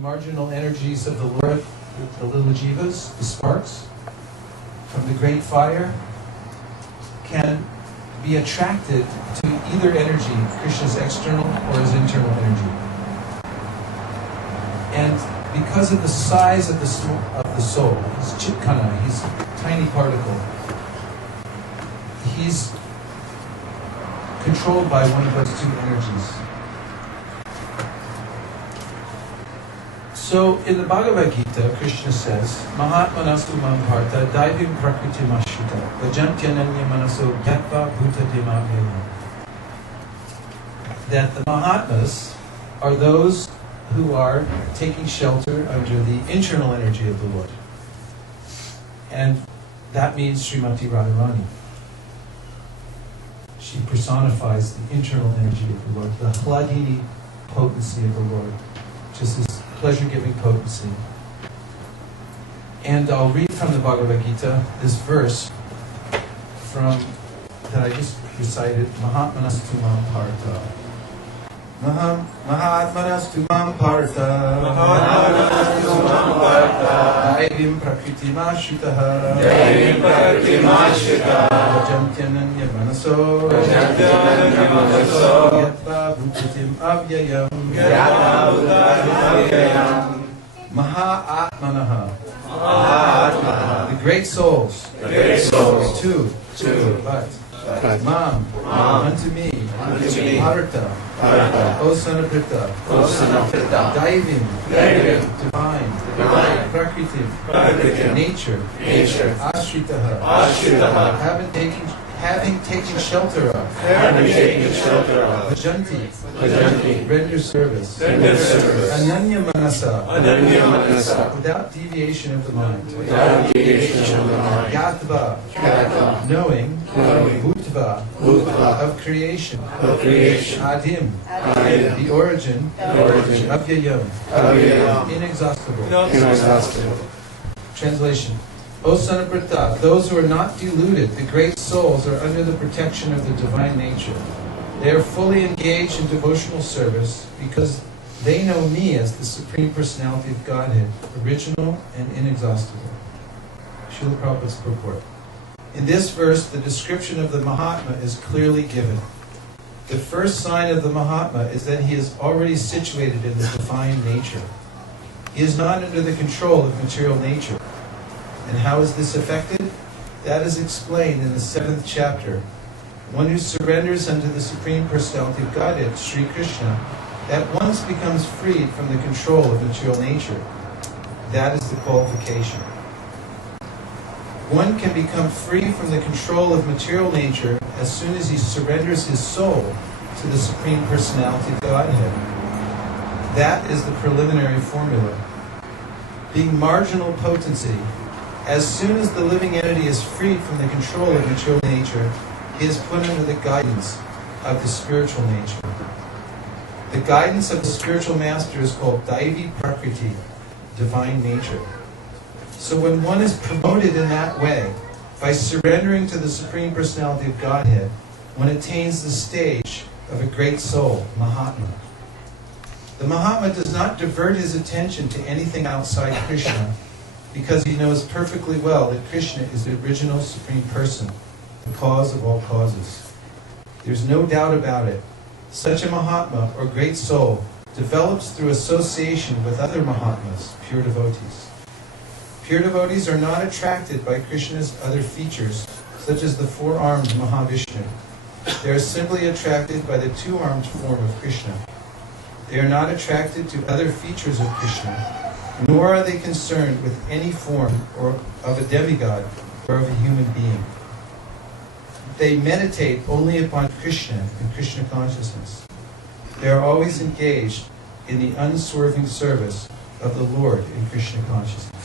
marginal energies of the Lord, the little jivas, the sparks from the great fire, can be attracted to either energy, Krishna's external or his internal energy. And because of the size of the soul, his chitkana, his tiny particle, he's controlled by one of those two energies. So in the Bhagavad Gita, Krishna says, Mahatmanastu Mamparta Daivim Prakriti Mashita Vajantyananya Manaso Gyatva Bhuta Dimabheva. That the Mahatmas are those who are taking shelter under the internal energy of the Lord. And that means Srimati Radharani. She personifies the internal energy of the Lord, the Hladini potency of the Lord, which is this pleasure-giving potency. And I'll read from the Bhagavad Gita this verse that I just recited, Mahatmanastu Mamparta. Mahatmanastu Mamparta Daivim Prakritimashitaha Vajantyananya Manaso Yatva Bhutitim Avyayam Mahatmanaha. The great souls. Two. But Mam, unto me, Bharata, O son of Prita, Daivim, divine, Prakritim, nature, Ashritaha, having taken shelter of, Bhajanti, render service, Ananya Manasa, without deviation of the mind, Yatva, knowing, Bhutva, of creation, Adim, the origin, Avyayam, inexhaustible. Translation. O son of Prita, those who are not deluded, the great souls, are under the protection of the divine nature. They are fully engaged in devotional service because they know me as the Supreme Personality of Godhead, original and inexhaustible. Srila Prabhupada's purport. In this verse, the description of the Mahatma is clearly given. The first sign of the Mahatma is that he is already situated in the divine nature. He is not under the control of material nature. And how is this effected? That is explained in the 7th chapter. One who surrenders unto the Supreme Personality of Godhead, Sri Krishna, at once becomes freed from the control of material nature. That is the qualification. One can become free from the control of material nature as soon as he surrenders his soul to the Supreme Personality of Godhead. That is the preliminary formula. Being marginal potency, as soon as the living entity is freed from the control of material nature, he is put under the guidance of the spiritual nature. The guidance of the spiritual master is called Daivi Prakriti, divine nature. So when one is promoted in that way, by surrendering to the Supreme Personality of Godhead, one attains the stage of a great soul, Mahatma. The Mahatma does not divert his attention to anything outside Krishna, because he knows perfectly well that Krishna is the original Supreme Person, the cause of all causes. There's no doubt about it. Such a Mahatma, or great soul, develops through association with other Mahatmas, pure devotees. Pure devotees are not attracted by Krishna's other features, such as the four-armed Mahavishnu. They are simply attracted by the two-armed form of Krishna. They are not attracted to other features of Krishna, nor are they concerned with any form or of a demigod or of a human being. They meditate only upon Krishna and Krishna consciousness. They are always engaged in the unswerving service of the Lord in Krishna consciousness.